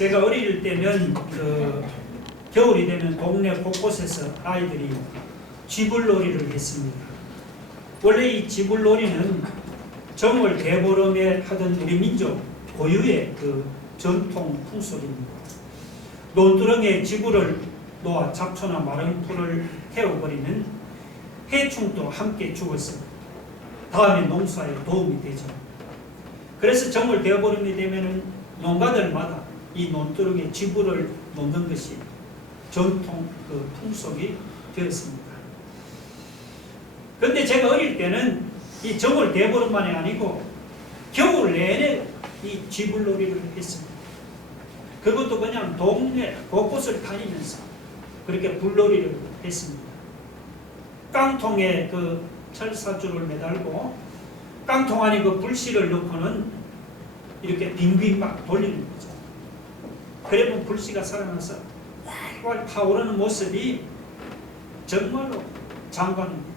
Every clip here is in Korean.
제가 어릴 때는 겨울이 되면 동네 곳곳에서 아이들이 쥐불놀이를 했습니다. 원래 이 쥐불놀이는 정월 대보름에 하던 우리 민족 고유의 전통 풍속입니다. 논두렁에 쥐불을 놓아 잡초나 마른 풀을 태워버리는 해충도 함께 죽어서 다음에 농사에 도움이 되죠. 그래서 정월 대보름이 되면은 농가들마다 이 논두렁에 쥐불을 놓는 것이 전통 풍속이 되었습니다. 그런데 제가 어릴 때는 이 정월 대보름만이 아니고 겨울 내내 이 쥐불놀이를 했습니다. 그것도 그냥 동네 곳곳을 다니면서 그렇게 불놀이를 했습니다. 깡통에 철사줄을 매달고 깡통 안에 불씨를 넣고는 이렇게 빙빙 막 돌리는 거죠. 그러면 불씨가 살아나서 활활 타오르는 모습이 정말로 장관입니다.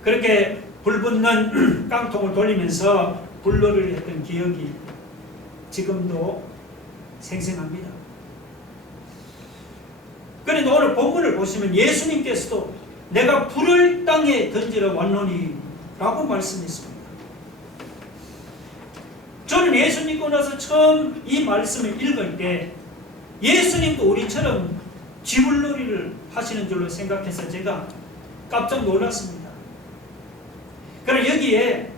그렇게 불 붙는 깡통을 돌리면서 불놀이를 했던 기억이 지금도 생생합니다. 그런데 오늘 본문을 보시면 예수님께서도 내가 불을 땅에 던지러 왔노니 라고 말씀했습니다. 저는 예수 믿고 나서 처음 이 말씀을 읽을 때 예수님도 우리처럼 쥐불놀이를 하시는 줄로 생각해서 제가 깜짝 놀랐습니다. 그러나 여기에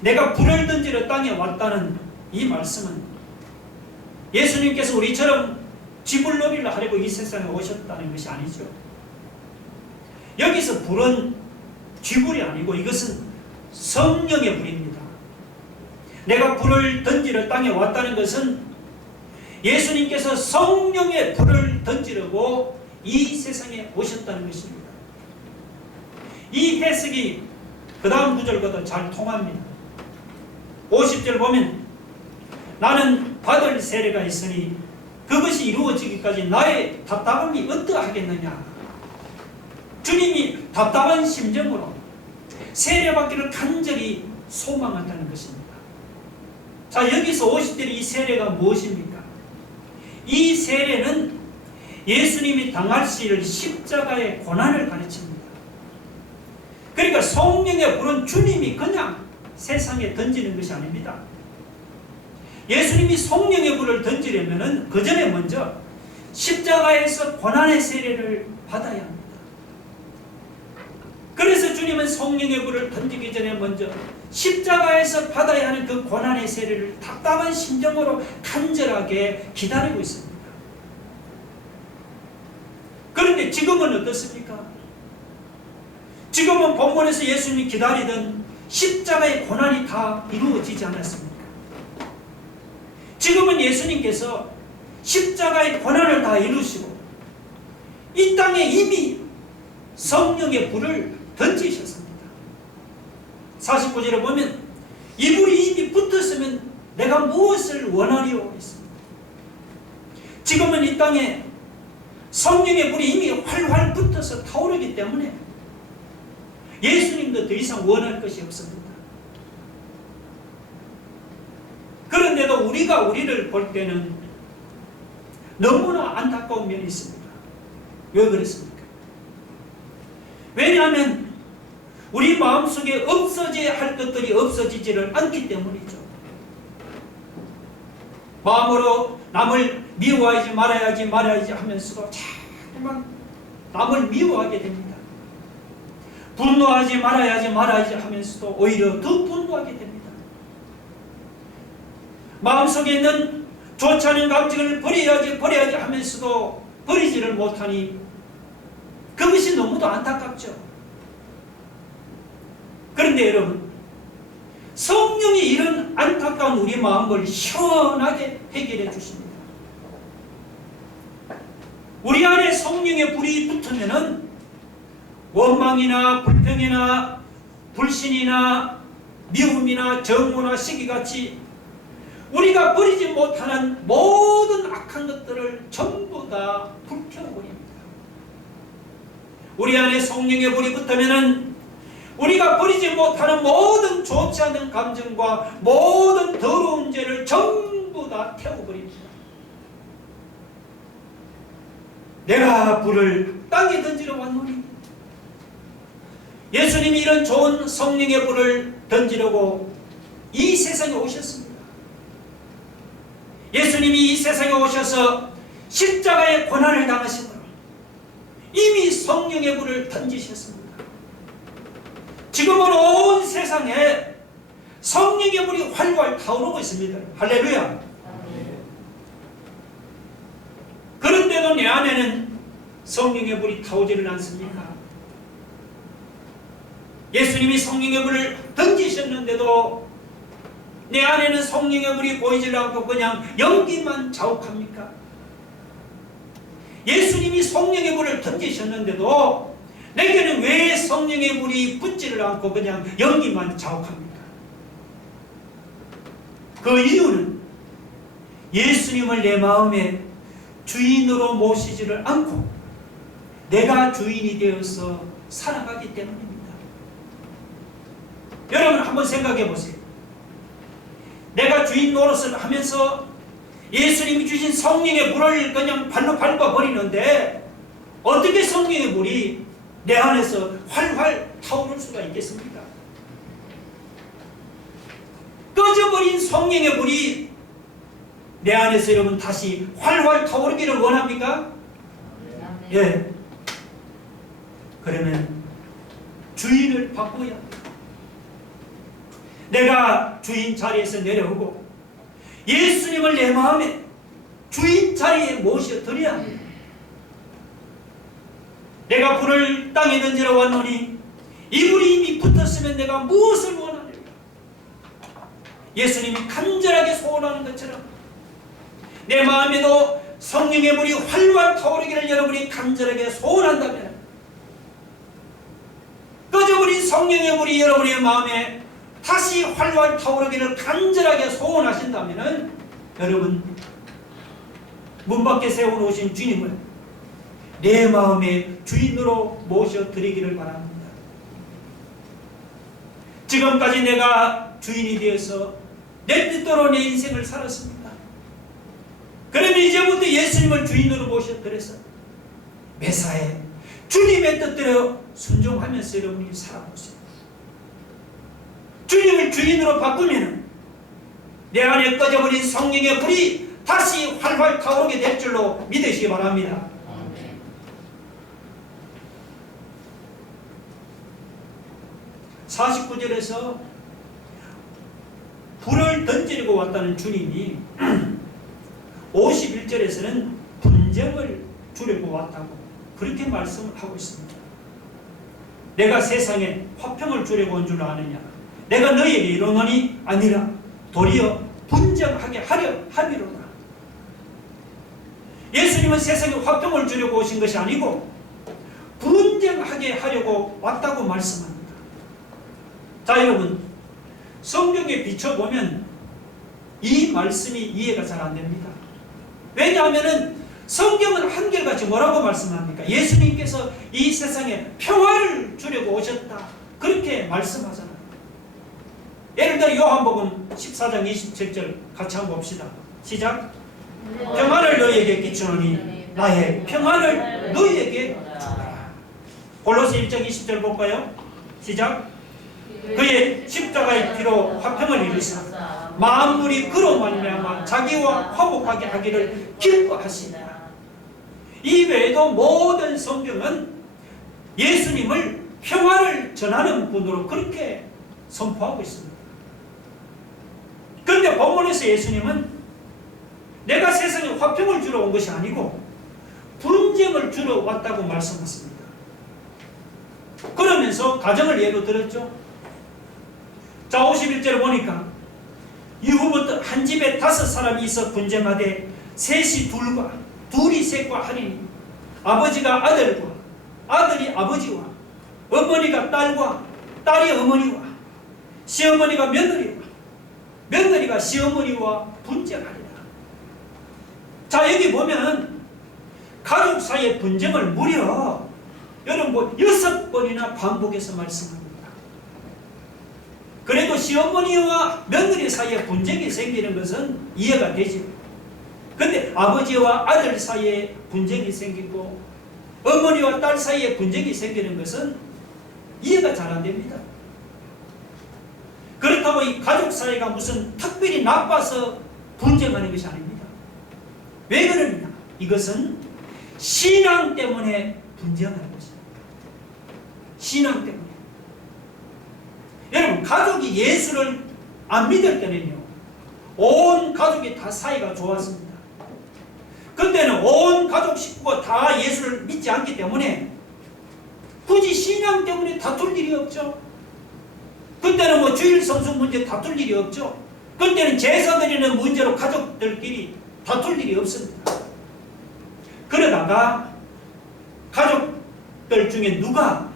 내가 불을 던지러 땅에 왔다는 이 말씀은 예수님께서 우리처럼 쥐불놀이를 하려고 이 세상에 오셨다는 것이 아니죠. 여기서 불은 쥐불이 아니고 이것은 성령의 불입니다. 내가 불을 던지러 땅에 왔다는 것은 예수님께서 성령의 불을 던지려고 이 세상에 오셨다는 것입니다. 이 해석이 그 다음 구절과도 잘 통합니다. 50절 보면 나는 받을 세례가 있으니 그것이 이루어지기까지 나의 답답함이 어떠하겠느냐. 주님이 답답한 심정으로 세례받기를 간절히 소망한다는 것입니다. 자, 여기서 50절의 이 세례가 무엇입니까? 이 세례는 예수님이 당하실 십자가의 고난을 가르칩니다. 그러니까 성령의 불은 주님이 그냥 세상에 던지는 것이 아닙니다. 예수님이 성령의 불을 던지려면 그 전에 먼저 십자가에서 고난의 세례를 받아야 합니다. 그래서 주님은 성령의 불을 던지기 전에 먼저 십자가에서 받아야 하는 그 고난의 세례를 답답한 심정으로 간절하게 기다리고 있습니다. 그런데 지금은 어떻습니까? 지금은 본문에서 예수님이 기다리던 십자가의 고난이 다 이루어지지 않았습니까? 지금은 예수님께서 십자가의 고난을 다 이루시고 이 땅에 이미 성령의 불을 던지셨습니다. 49절에 보면 이 불이 이미 붙었으면 내가 무엇을 원하리오 했습니다. 지금은 이 땅에 성령의 불이 이미 활활 붙어서 타오르기 때문에 예수님도 더 이상 원할 것이 없습니다. 그런데도 우리가 우리를 볼 때는 너무나 안타까운 면이 있습니다. 왜 그렇습니까? 왜냐하면 우리 마음속에 없어져야 할 것들이 없어지지를 않기 때문이죠. 마음으로 남을 미워하지 말아야지 하면서도 자꾸만 남을 미워하게 됩니다. 분노하지 말아야지 하면서도 오히려 더 분노하게 됩니다. 마음속에 있는 좋지 않은 감정을 버려야지 하면서도 버리지를 못하니 그것이 너무도 안타깝죠. 그런데 여러분, 성령이 이런 안타까운 우리 마음을 시원하게 해결해 주십니다. 우리 안에 성령의 불이 붙으면은 원망이나 불평이나 불신이나 미움이나 정오나 시기같이 우리가 버리지 못하는 모든 악한 것들을 전부 다 불태워버립니다. 우리 안에 성령의 불이 붙으면은 우리가 버리지 못하는 모든 좋지 않은 감정과 모든 더러운 죄를 전부 다 태워버립니다. 내가 불을 땅에 던지러 왔노니. 예수님이 이런 좋은 성령의 불을 던지려고 이 세상에 오셨습니다. 예수님이 이 세상에 오셔서 십자가의 고난을 당하심으로 이미 성령의 불을 던지셨습니다. 지금은 온 세상에 성령의 불이 활활 타오르고 있습니다. 할렐루야. 그런데도 내 안에는 성령의 불이 타오지를 않습니까? 예수님이 성령의 불을 던지셨는데도 내 안에는 성령의 불이 보이질 않고 그냥 연기만 자욱합니까? 예수님이 성령의 불을 던지셨는데도 내게는 왜 성령의 불이 붙지를 않고 그냥 연기만 자욱합니까? 그 이유는 예수님을 내 마음에 주인으로 모시지를 않고 내가 주인이 되어서 살아가기 때문입니다. 여러분 한번 생각해 보세요. 내가 주인 노릇을 하면서 예수님이 주신 성령의 불을 그냥 발로 밟아버리는데 어떻게 성령의 불이 내 안에서 활활 타오를 수가 있겠습니까? 꺼져버린 성령의 불이 내 안에서 여러분 다시 활활 타오르기를 원합니까? 예. 그러면 주인을 바꿔야 합니다. 내가 주인 자리에서 내려오고 예수님을 내 마음에 주인 자리에 모셔드려야 합니다. 내가 불을 땅에 던지러 왔노니 이 불이 이미 붙었으면 내가 무엇을 원하느냐? 예수님이 간절하게 소원하는 것처럼 내 마음에도 성령의 불이 활활 타오르기를 여러분이 간절하게 소원한다면 꺼져버린 성령의 불이 여러분의 마음에 다시 활활 타오르기를 간절하게 소원하신다면 여러분 문 밖에 세워놓으신 주님을 내 마음의 주인으로 모셔드리기를 바랍니다. 지금까지 내가 주인이 되어서 내 뜻대로 내 인생을 살았습니다. 그러면 이제부터 예수님을 주인으로 모셔드려서 매사에 주님의 뜻대로 순종하면서 여러분이 살아보세요. 주님을 주인으로 바꾸면 내 안에 꺼져버린 성령의 불이 다시 활활 타오르게 될 줄로 믿으시기 바랍니다. 49절에서 불을 던지려고 왔다는 주님이 51절에서는 분쟁을 주려고 왔다고 그렇게 말씀을 하고 있습니다. 내가 세상에 화평을 주려고 온 줄 아느냐? 내가 너희에게 이르노니 아니라 도리어 분쟁하게 하려 함이로다. 예수님은 세상에 화평을 주려고 오신 것이 아니고 분쟁하게 하려고 왔다고 말씀합니다. 자, 여러분 성경에 비춰보면 이 말씀이 이해가 잘 안 됩니다. 왜냐하면 성경은 한결같이 뭐라고 말씀합니까? 예수님께서 이 세상에 평화를 주려고 오셨다 그렇게 말씀하잖아요. 예를 들어 요한복음 14장 27절 같이 한번 봅시다. 시작. 평화를 너희에게 끼치노니 나의 평화를 너희에게 주라. 골로새 1장 20절 볼까요? 시작. 그의 십자가의 피로 화평을 이루사 만물이 그로 말미암아 자기와 화목하게 하기를 기뻐하시니라. 이 외에도 모든 성경은 예수님을 평화를 전하는 분으로 그렇게 선포하고 있습니다. 그런데 본문에서 예수님은 내가 세상에 화평을 주러 온 것이 아니고 분쟁을 주러 왔다고 말씀하십니다. 그러면서 가정을 예로 들었죠. 자, 51절을 보니까 이후부터 한 집에 5사람이 있어 분쟁하되 셋이 둘과 둘이 셋과 하리니 아버지가 아들과 아들이 아버지와 어머니가 딸과 딸이 어머니와 시어머니가 며느리와 며느리가 시어머니와 분쟁하리라. 자, 여기 보면 가족 사이의 분쟁을 무려 여러분 6번이나 반복해서 말씀합니다. 그래도 시어머니와 며느리 사이에 분쟁이 생기는 것은 이해가 되죠. 근데 아버지와 아들 사이에 분쟁이 생기고 어머니와 딸 사이에 분쟁이 생기는 것은 이해가 잘 안 됩니다. 그렇다고 이 가족 사이가 무슨 특별히 나빠서 분쟁하는 것이 아닙니다. 왜 그러느냐? 이것은 신앙 때문에 분쟁하는 것입니다. 신앙 때문에. 여러분, 가족이 예수를 안 믿을 때는요, 온 가족이 다 사이가 좋았습니다. 그때는 온 가족 식구가 다 예수를 믿지 않기 때문에 굳이 신앙 때문에 다툴 일이 없죠. 그때는 뭐 주일 성수 문제 다툴 일이 없죠. 그때는 제사 드리는 문제로 가족들끼리 다툴 일이 없습니다. 그러다가 가족들 중에 누가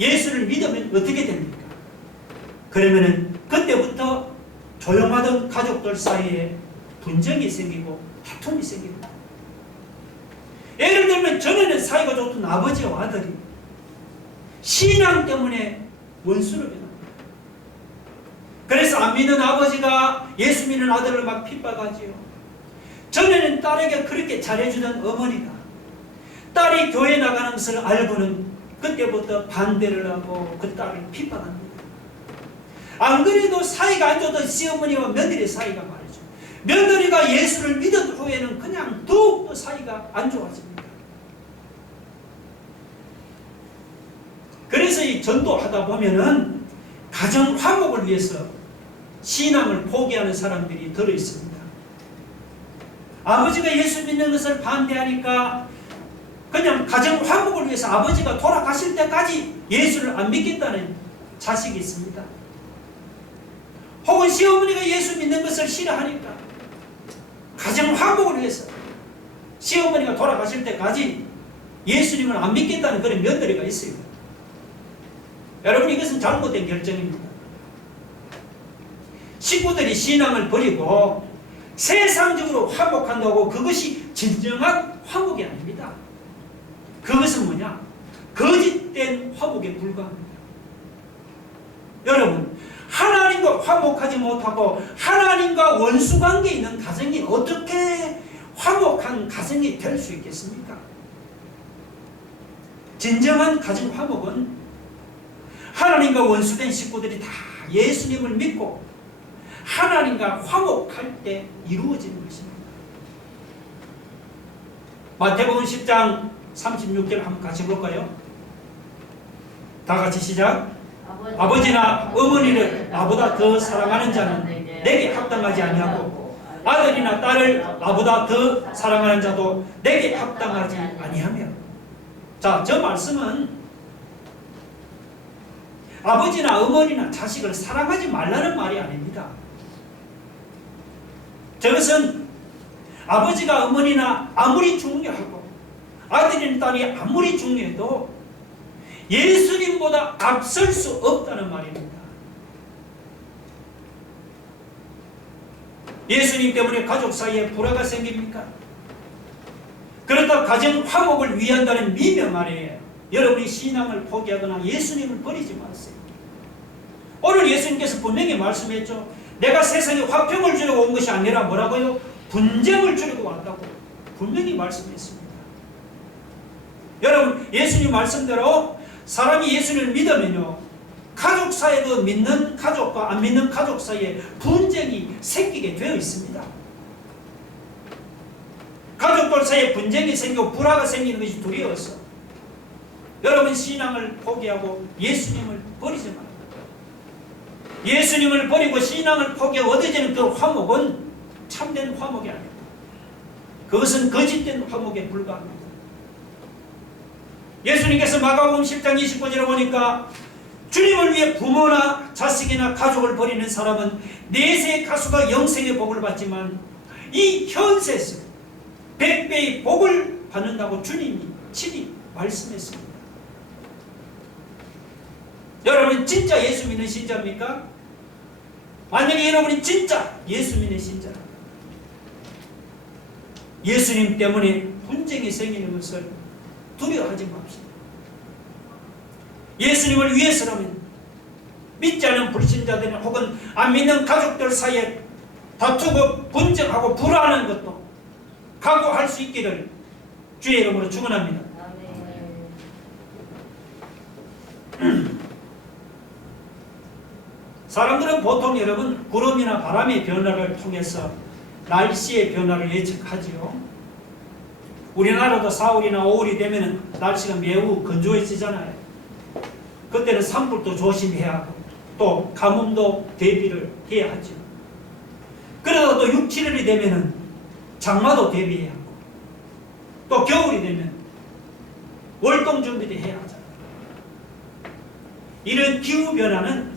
예수를 믿으면 어떻게 됩니까? 그러면은 그때부터 조용하던 가족들 사이에 분쟁이 생기고 다툼이 생깁니다. 예를 들면 전에는 사이가 좋던 아버지와 아들이 신앙 때문에 원수로 변합니다. 그래서 안 믿는 아버지가 예수 믿는 아들을 막 핍박하지요. 전에는 딸에게 그렇게 잘해주던 어머니가 딸이 교회 나가는 것을 알고는 그때부터 반대를 하고 그 딸을 핍박합니다. 안 그래도 사이가 안 좋던 시어머니와 며느리 사이가 말이죠. 며느리가 예수를 믿은 후에는 그냥 더욱더 사이가 안 좋아집니다. 그래서 이 전도하다 보면은 가정 화목을 위해서 신앙을 포기하는 사람들이 들어 있습니다. 아버지가 예수 믿는 것을 반대하니까 그냥 가정 화목을 위해서 아버지가 돌아가실 때까지 예수를 안 믿겠다는 자식이 있습니다. 혹은 시어머니가 예수 믿는 것을 싫어하니까 가정 화목을 위해서 시어머니가 돌아가실 때까지 예수님을 안 믿겠다는 그런 며느리가 있어요. 여러분, 이것은 잘못된 결정입니다. 식구들이 신앙을 버리고 세상적으로 화목한다고 그것이 진정한 화목이 아닙니다. 그것은 뭐냐? 거짓된 화목에 불과합니다. 여러분, 하나님과 화목하지 못하고 하나님과 원수관계에 있는 가정이 어떻게 화목한 가정이 될 수 있겠습니까? 진정한 가정 화목은 하나님과 원수된 식구들이 다 예수님을 믿고 하나님과 화목할 때 이루어지는 것입니다. 마태복음 10장 36절 한번 같이 볼까요? 다 같이 시작. 아버지나 어머니를 나보다 더 사랑하는 자는 내게 합당하지 아니하고 아들이나 딸을 나보다 더 사랑하는 자도 내게 합당하지 아니하며. 자, 저 말씀은 아버지나 어머니나 자식을 사랑하지 말라는 말이 아닙니다. 저것은 아버지가 어머니나 아무리 중요하고 아들이나 딸이 아무리 중요해도 예수님보다 앞설 수 없다는 말입니다. 예수님 때문에 가족 사이에 불화가 생깁니까? 그렇다 가정 화목을 위한다는 미명 아래에 여러분이 신앙을 포기하거나 예수님을 버리지 마세요. 오늘 예수님께서 분명히 말씀했죠. 내가 세상에 화평을 주려고 온 것이 아니라 뭐라고요? 분쟁을 주려고 왔다고 분명히 말씀했습니다. 여러분, 예수님 말씀대로 사람이 예수를 믿으면요, 가족 사이에도 믿는 가족과 안 믿는 가족 사이에 분쟁이 생기게 되어 있습니다. 가족들 사이에 분쟁이 생기고 불화가 생기는 것이 두려워서 여러분 신앙을 포기하고 예수님을 버리지 말아요. 예수님을 버리고 신앙을 포기하고 얻어지는 그 화목은 참된 화목이 아닙니다. 그것은 거짓된 화목에 불과합니다. 예수님께서 마가복음 10장 29절에 보니까 주님을 위해 부모나 자식이나 가족을 버리는 사람은 내세에 가수가 영생의 복을 받지만 이 현세에서 100배의 복을 받는다고 주님이 친히 말씀했습니다. 여러분 진짜 예수 믿는 신자입니까? 만약에 여러분이 진짜 예수 믿는 신자라면 예수님 때문에 분쟁이 생기는 것을 두려워하지 맙시다. 예수님을 위해서라면 믿지 않는 불신자들 혹은 안 믿는 가족들 사이에 다투고 분쟁하고 불화하는 것도 각오할 수 있기를 주의 이름으로 축원합니다. 사람들은 보통 여러분 구름이나 바람의 변화를 통해서 날씨의 변화를 예측하지요. 우리나라도 4월이나 5월이 되면 날씨가 매우 건조해지잖아요. 그때는 산불도 조심해야 하고 또 가뭄도 대비를 해야 하죠. 그러다 또 6, 7월이 되면 장마도 대비해야 하고 또 겨울이 되면 월동 준비도 해야 하잖아요. 이런 기후변화는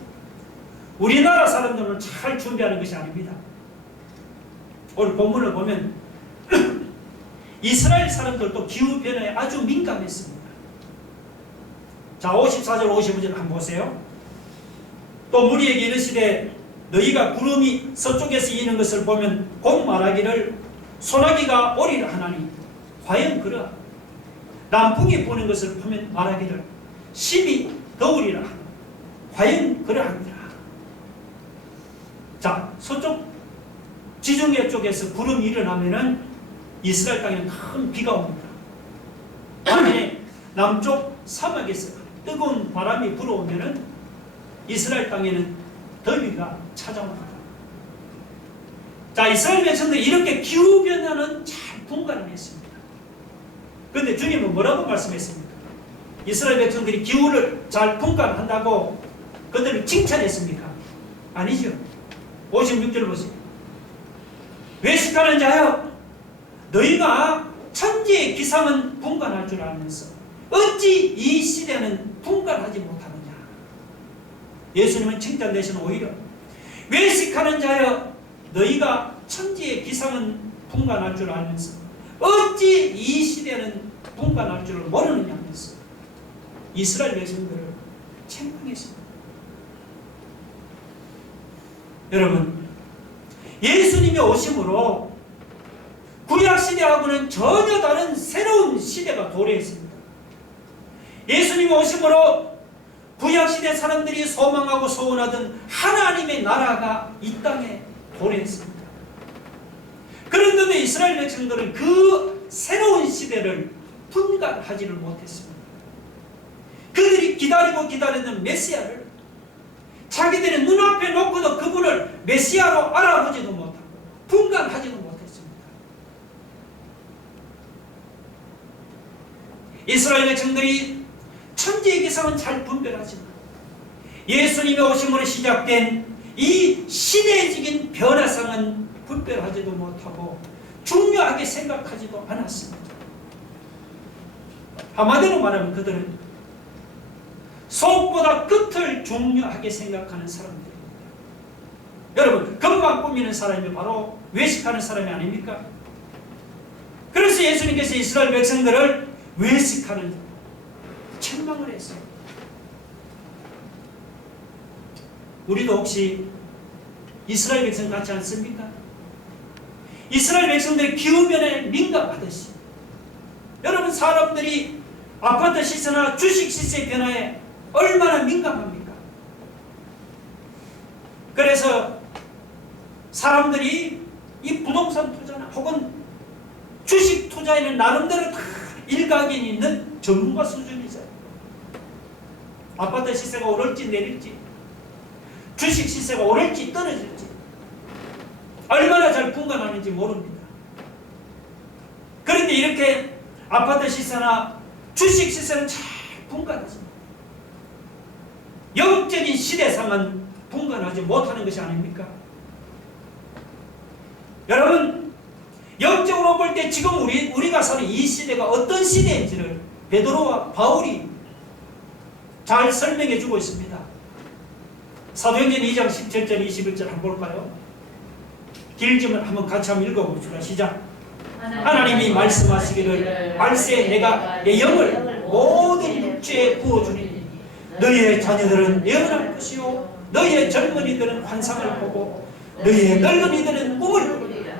우리나라 사람들은 잘 준비하는 것이 아닙니다. 오늘 본문을 보면 이스라엘 사람들도 기후변화에 아주 민감했습니다. 자, 54절 55절 한번 보세요. 또 무리에게 이르시되 너희가 구름이 서쪽에서 이는 것을 보면 곧 말하기를 소나기가 오리라 하나니 과연 그러하. 남풍이 부는 것을 보면 말하기를 심히 더우리라 하나 과연 그러하니라. 자, 서쪽 지중해 쪽에서 구름이 일어나면은 이스라엘 땅에는 큰 비가 옵니다. 반면에 남쪽 사막에서 뜨거운 바람이 불어오면은 이스라엘 땅에는 더위가 찾아옵니다. 자, 이스라엘 백성들이 이렇게 기후변화는 잘 분간을 했습니다. 그런데 주님은 뭐라고 말씀했습니까? 이스라엘 백성들이 기후를 잘 분간한다고 그들을 칭찬했습니까? 아니죠. 56절 보세요. 외식하는 자여 너희가 천지의 기상은 분간할 줄 알면서 어찌 이 시대는 분간하지 못하느냐. 예수님은 칭찬 대신 오히려 외식하는 자여 너희가 천지의 기상은 분간할 줄 알면서 어찌 이 시대는 분간할 줄을 모르느냐 하면서 이스라엘 백성들을 책망했습니다. 여러분, 예수님이 오심으로 구약시대하고는 전혀 다른 새로운 시대가 도래했습니다. 예수님이 오심으로 구약시대 사람들이 소망하고 소원하던 하나님의 나라가 이 땅에 도래했습니다. 그런데도 이스라엘 백성들은 그 새로운 시대를 분간하지를 못했습니다. 그들이 기다리고 기다리는 메시아를 자기들의 눈앞에 놓고도 그분을 메시아로 알아보지도 못하고 분간하지도 못했습니다. 이스라엘 백성들이 천지의 기상은 잘 분별하지만 예수님의 오심으로 시작된 이 시대적인 변화상은 분별하지도 못하고 중요하게 생각하지도 않았습니다. 한마디로 말하면 그들은 속보다 끝을 중요하게 생각하는 사람들입니다. 여러분, 금방 꾸미는 사람이 바로 외식하는 사람이 아닙니까? 그래서 예수님께서 이스라엘 백성들을 외식하는 책망을 했어요. 우리도 혹시 이스라엘 백성 같지 않습니까? 이스라엘 백성들이 기후변화에 민감하듯이 여러분, 사람들이 아파트 시세나 주식 시세 변화에 얼마나 민감합니까? 그래서 사람들이 이 부동산 투자나 혹은 주식 투자에는 나름대로 다 일각이 있는 전문가 수준이죠. 아파트 시세가 오를지 내릴지, 주식 시세가 오를지 떨어질지 얼마나 잘 분간하는지 모릅니다. 그런데 이렇게 아파트 시세나 주식 시세는 잘 분간하십니다. 영적인 시대상은 분간하지 못하는 것이 아닙니까? 여러분, 영적으로 볼 때 지금 우리가 사는 이 시대가 어떤 시대인지를 베드로와 바울이 잘 설명해 주고 있습니다. 사도행전 2장 17절 21절 한번 볼까요? 길지만 한번 같이 한번 읽어봅시다. 시작. 하나님이 말씀하시기를 말세에 내가 내 영을 모든 육체에 부어주니 너희의 자녀들은 예언할 것이요 너희의 젊은이들은 환상을 보고 너희의 늙은이들은 꿈을 꾸리라.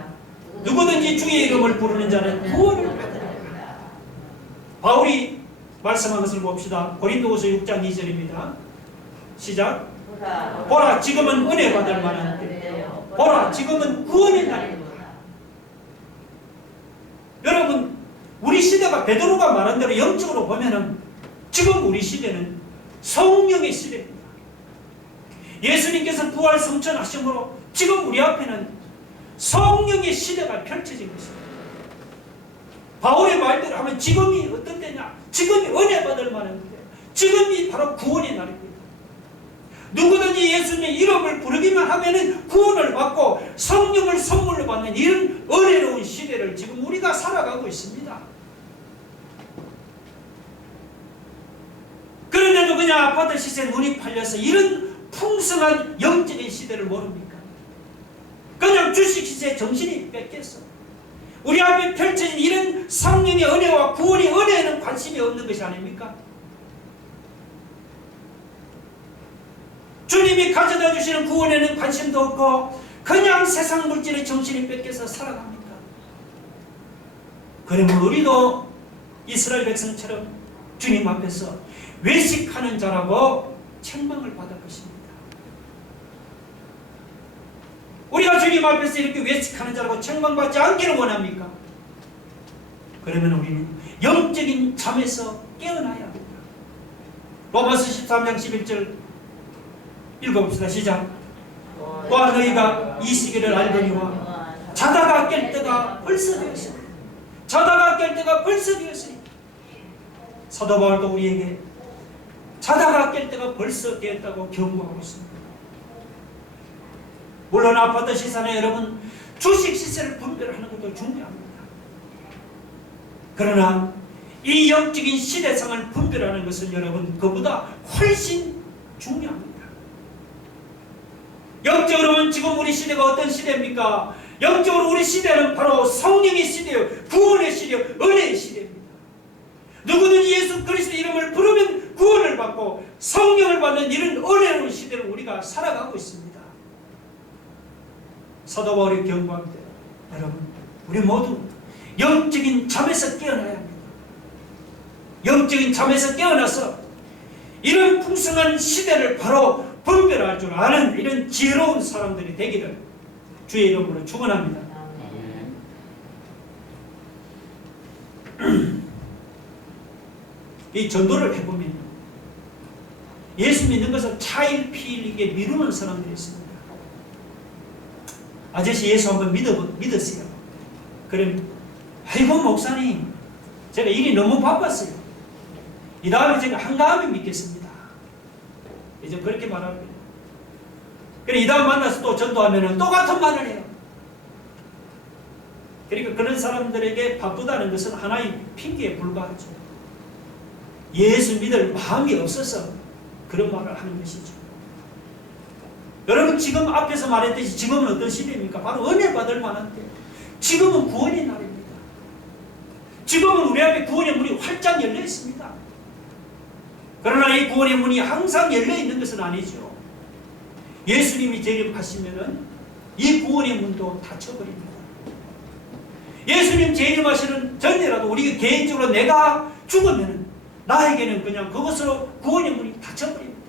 누구든지 주의 이름을 부르는 자는 구원을 받으리라. 바울이 말씀한 것을 봅시다. 고린도후서 6장 2절입니다. 시작. 보라, 지금은 은혜 받을 만한 때. 보라, 지금은 구원의 날입니다. 여러분, 우리 시대가 베드로가 말한 대로 영적으로 보면은 지금 우리 시대는 성령의 시대입니다. 예수님께서 부활 성천하심으로 지금 우리 앞에는 성령의 시대가 펼쳐진 것입니다. 바울의 말대로 하면 지금이 어떤 때냐? 지금이 은혜 받을 만한 때. 지금이 바로 구원의 날입니다. 누구든지 예수님의 이름을 부르기만 하면은 구원을 받고 성령을 선물로 받는 이런 은혜로운 시대를 지금 우리가 살아가고 있습니다. 그런데도 그냥 아파트 시세에 눈이 팔려서 이런 풍성한 영적인 시대를 모릅니까? 그냥 주식 시세에 정신이 뺏겼어. 우리 앞에 펼쳐진 이런 성령의 은혜와 구원의 은혜에는 관심이 없는 것이 아닙니까? 주님이 가져다 주시는 구원에는 관심도 없고 그냥 세상 물질에 정신이 뺏겨서 살아갑니까? 그러면 우리도 이스라엘 백성처럼 주님 앞에서 외식하는 자라고 책망을 받을 것입니다. 우리가 주님 앞에서 이렇게 외식하는 자라고 책망받지 않기를 원합니까? 그러면 우리는 영적인 잠에서 깨어나야 합니다. 로마서 13장 11절 읽어봅시다. 시작. 또한 너희가 이 시기를 알거니와 자다가 깰 때가 벌써 되었으니, 자다가 깰 때가 벌써 되었으니. 사도 바울도 우리에게 자다가 깰 때가 벌써 되었다고 경고하고 있습니다. 물론 아파트 시세나 여러분 주식 시세를 분별하는 것도 중요합니다. 그러나 이 영적인 시대상을 분별하는 것은 여러분 그보다 훨씬 중요합니다. 영적으로 보면 지금 우리 시대가 어떤 시대입니까? 영적으로 우리 시대는 바로 성령의 시대요, 구원의 시대요, 은혜의 시대입니다. 누구든지 예수 그리스도 이름을 부르면 구원을 받고 성령을 받는 이런 은혜로운 시대를 우리가 살아가고 있습니다. 사도 바울이 경고합니다. 여러분, 우리 모두 영적인 잠에서 깨어나야 합니다. 영적인 잠에서 깨어나서 이런 풍성한 시대를 바로 분별할 줄 아는 이런 지혜로운 사람들이 되기를 주의 이름으로 축원합니다. 이 전도를 해보면 예수 믿는 것을 차일피일하게 미루는 사람들이 있습니다. 아저씨 예수 한번 믿으세요. 그럼 아이고 목사님 제가 일이 너무 바빴어요. 이 다음에 제가 한가하게 믿겠습니다. 이제 그렇게 말합니다. 그래 이 다음 만나서 또 전도하면 또 같은 말을 해요. 그러니까 그런 사람들에게 바쁘다는 것은 하나의 핑계에 불과하죠. 예수 믿을 마음이 없어서 그런 말을 하는 것이죠. 여러분 지금 앞에서 말했듯이 지금은 어떤 시대입니까? 바로 은혜 받을 만한 때. 지금은 구원의 날입니다. 지금은 우리 앞에 구원의 문이 활짝 열려 있습니다. 그러나 이 구원의 문이 항상 열려 있는 것은 아니죠. 예수님이 재림하시면은 이 구원의 문도 닫혀버립니다. 예수님 재림하시는 전에라도 우리 개인적으로 내가 죽으면은 나에게는 그냥 그것으로 구원의 문이 닫혀버립니다.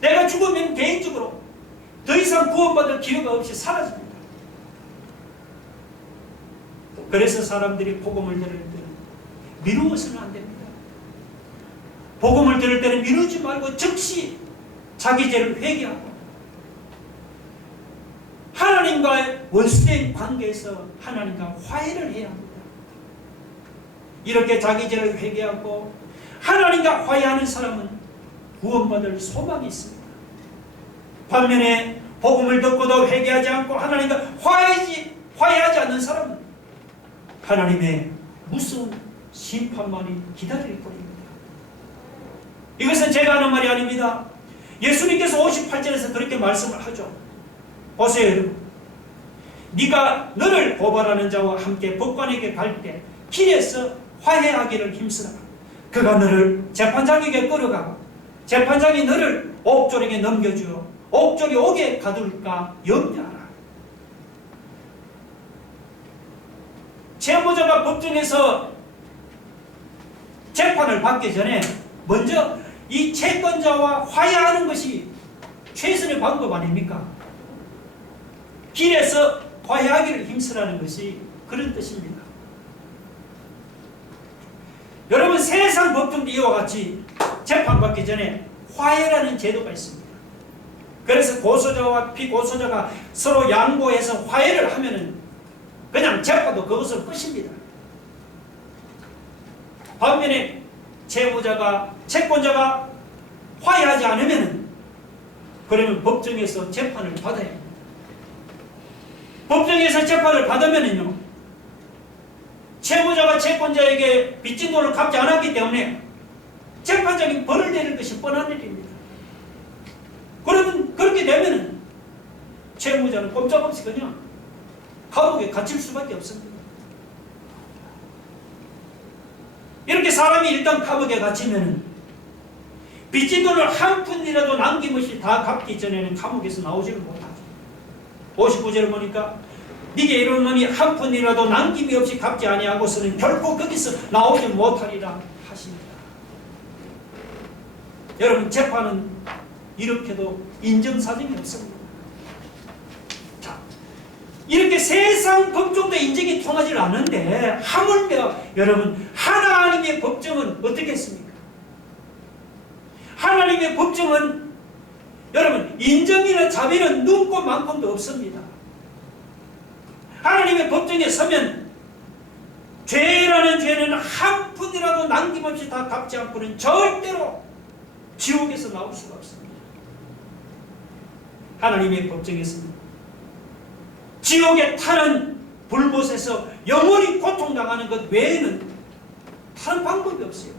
내가 죽으면 개인적으로 더 이상 구원받을 기회가 없이 사라집니다. 그래서 사람들이 복음을 들을 때는 미루어서는 안 됩니다. 복음을 들을 때는 미루지 말고 즉시 자기 죄를 회개하고 하나님과의 원수된 관계에서 하나님과 화해를 해야 합니다. 이렇게 자기 죄를 회개하고 하나님과 화해하는 사람은 구원받을 소망이 있습니다. 반면에 복음을 듣고도 회개하지 않고 하나님과 화해하지 않는 사람은 하나님의 무서운 심판만이 기다릴 뿐입니다. 이것은 제가 하는 말이 아닙니다. 예수님께서 58절에서 그렇게 말씀을 하죠. 보세요 여러분. 네가 너를 고발하는 자와 함께 법관에게 갈 때 길에서 화해하기를 힘쓰라. 그가 너를 재판장에게 끌어가고 재판장이 너를 옥졸에게 넘겨주어 옥졸이 옥에 가둘까 염려하라. 채무자가 법정에서 재판을 받기 전에 먼저 이 채권자와 화해하는 것이 최선의 방법 아닙니까? 길에서 화해하기를 힘쓰라는 것이 그런 뜻입니다. 여러분, 세상 법정도 이와 같이 재판받기 전에 화해라는 제도가 있습니다. 그래서 고소자와 피고소자가 서로 양보해서 화해를 하면은 그냥 재판도 그것으로 끝입니다. 반면에 채권자가 화해하지 않으면은 그러면 법정에서 재판을 받아야 합니다. 법정에서 재판을 받으면은요, 채무자가 채권자에게 빚진 돈을 갚지 않았기 때문에 재판장이 벌을 내릴 것이 뻔한 일입니다. 그러면 그렇게 되면은 채무자는 꼼짝없이 그냥 감옥에 갇힐 수밖에 없습니다. 이렇게 사람이 일단 감옥에 갇히면은 빚진 돈을 한 푼이라도 남김없이 다 갚기 전에는 감옥에서 나오지를 못하죠. 59절을 보니까 네게 이르노니 한 푼이라도 남김이 없이 갚지 아니하고서는 결코 거기서 나오지 못하리라 하십니다. 여러분, 재판은 이렇게도 인정사정이 없습니다. 자, 이렇게 세상 법정도 인정이 통하지 않는데 하물며 여러분, 하나님의 법정은 어떻겠습니까? 하나님의 법정은 여러분, 인정이나 자비는 눈꼽만큼도 없습니다. 하나님의 법정에 서면 죄라는 죄는 한 푼이라도 남김없이 다 갚지 않고는 절대로 지옥에서 나올 수가 없습니다. 하나님의 법정에서는 지옥에 타는 불못에서 영원히 고통당하는 것 외에는 다른 방법이 없어요.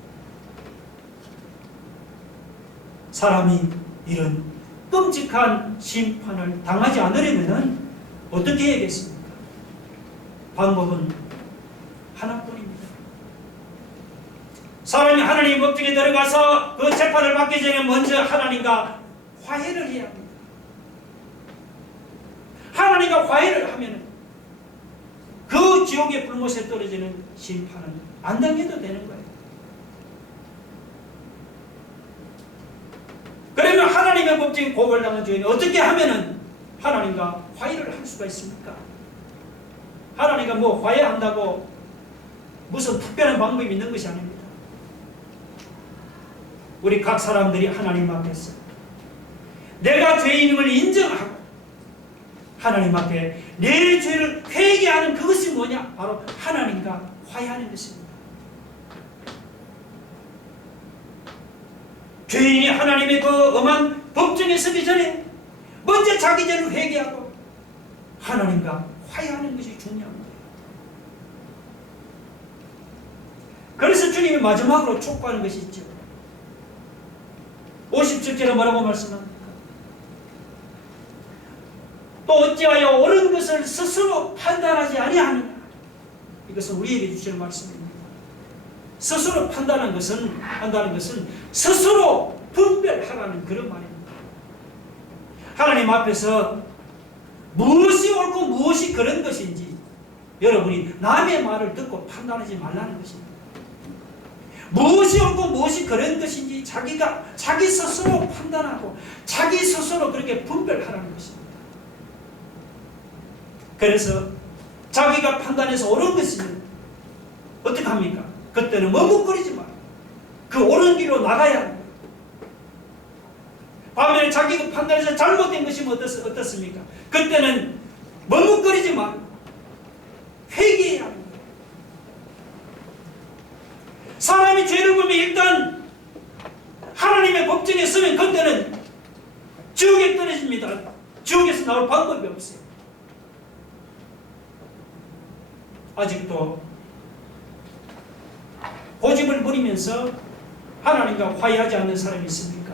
사람이 이런 끔찍한 심판을 당하지 않으려면 어떻게 해야겠습니까? 방법은 하나뿐입니다. 사람이 하나님 법정에 들어가서 그 재판을 받기 전에 먼저 하나님과 화해를 해야 합니다. 하나님과 화해를 하면 그 지옥의 불못에 떨어지는 심판은 안 당해도 되는 거예요. 그러면 하나님의 법정에 고발당한 죄인이 어떻게 하면은 하나님과 화해를 할 수가 있습니까? 하나님과 뭐 화해한다고 무슨 특별한 방법이 있는 것이 아닙니다. 우리 각 사람들이 하나님 앞에서 내가 죄인임을 인정하고 하나님 앞에 내 죄를 회개하는 그것이 뭐냐? 바로 하나님과 화해하는 것입니다. 죄인이 하나님의 그 엄한 법정에 서기 전에 먼저 자기 죄를 회개하고 하나님과 화해하는 것이 중요한 거예요. 그래서 주님이 마지막으로 촉구하는 것이 있죠. 57절에 뭐라고 말씀합니까? 또 어찌하여 옳은 것을 스스로 판단하지 아니하느냐? 이것은 우리에게 주시는 말씀입니다. 스스로 한다는 것은 스스로 분별하라는 그런 말입니다. 하나님 앞에서 무엇이 옳고 무엇이 그런 것인지 여러분이 남의 말을 듣고 판단하지 말라는 것입니다. 무엇이 옳고 무엇이 그런 것인지 자기 스스로 판단하고 자기 스스로 그렇게 분별하라는 것입니다. 그래서 자기가 판단해서 옳은 것이면 어떻게 합니까? 그때는 머뭇거리지 마. 그 옳은 길로 나가야 합니다. 반면에 자기가 판단해서 잘못된 것이면 어떻습니까? 그때는 머뭇거리지 마. 회개해야 합니다. 사람이 죄를 보면 일단 하나님의 법정에 서면 그때는 지옥에 떨어집니다. 지옥에서 나올 방법이 없어요. 아직도 고집을 부리면서 하나님과 화해하지 않는 사람이 있습니까?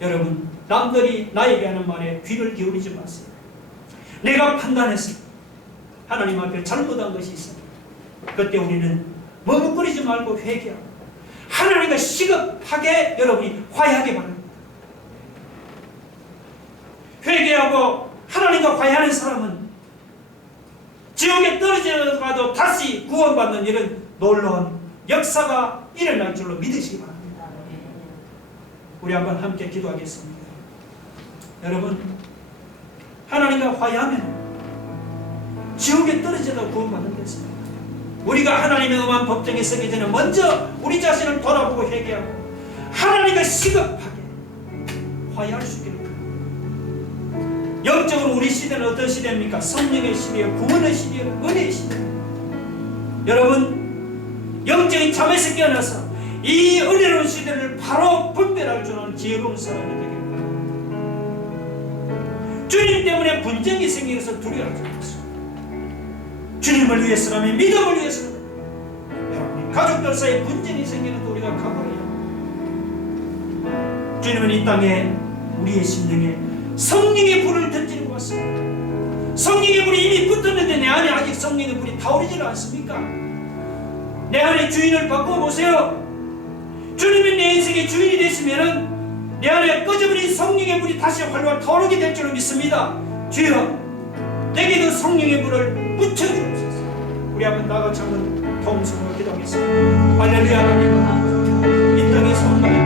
여러분, 남들이 나에게 하는 말에 귀를 기울이지 마세요. 내가 판단해서 하나님 앞에 잘못한 것이 있습니다. 그때 우리는 머뭇거리지 말고 회개하고 하나님과 시급하게 여러분이 화해하기 바랍니다. 회개하고 하나님과 화해하는 사람은 지옥에 떨어져가도 다시 구원받는 이런 놀라운 역사가 일어날 줄로 믿으시기 바랍니다. 우리 한번 함께 기도하겠습니다. 여러분, 하나님과 화해하면 지옥에 떨어져도 구원받는 것입니다. 우리가 하나님의 엄한 법정에 서기 전에 먼저 우리 자신을 돌아보고 회개하고 하나님과 시급하게 화해할 수 있기를 바랍니다. 영적으로 우리 시대는 어떤 시대입니까? 성령의 시대예요. 구원의 시대예요. 은혜의 시대예요. 여러분, 영적인 잠에서 깨어나서 이 은혜로운 시대를 바로 분별할 줄 아는 지혜로운 사람이 되겠습니다. 주님 때문에 분쟁이 생겨서 두려워하지 않습니다. 주님을 위해서라면, 믿음을 위해서라면, 여러분, 가족들 사이에 분쟁이 생기는 도 우리가 각오해요. 주님은 이 땅에 우리의 심령에 성령의 불을 던지는 것 같습니다. 성령의 불이 이미 붙었는데 내 안에 아직 성령의 불이 타오르지 않습니까? 내 안에 주인을 바꿔보세요. 주님이 내 인생의 주인이 되시면은 내 안에 꺼져버린 성령의 불이 다시 활활 타오르게 될 줄을 믿습니다. 주여, 내게도 성령의 불을 붙여주옵소서. 우리 한번 나같이 한번 통성으로 기도하겠습니다. 할렐루야. 하나님, 이 땅에 성령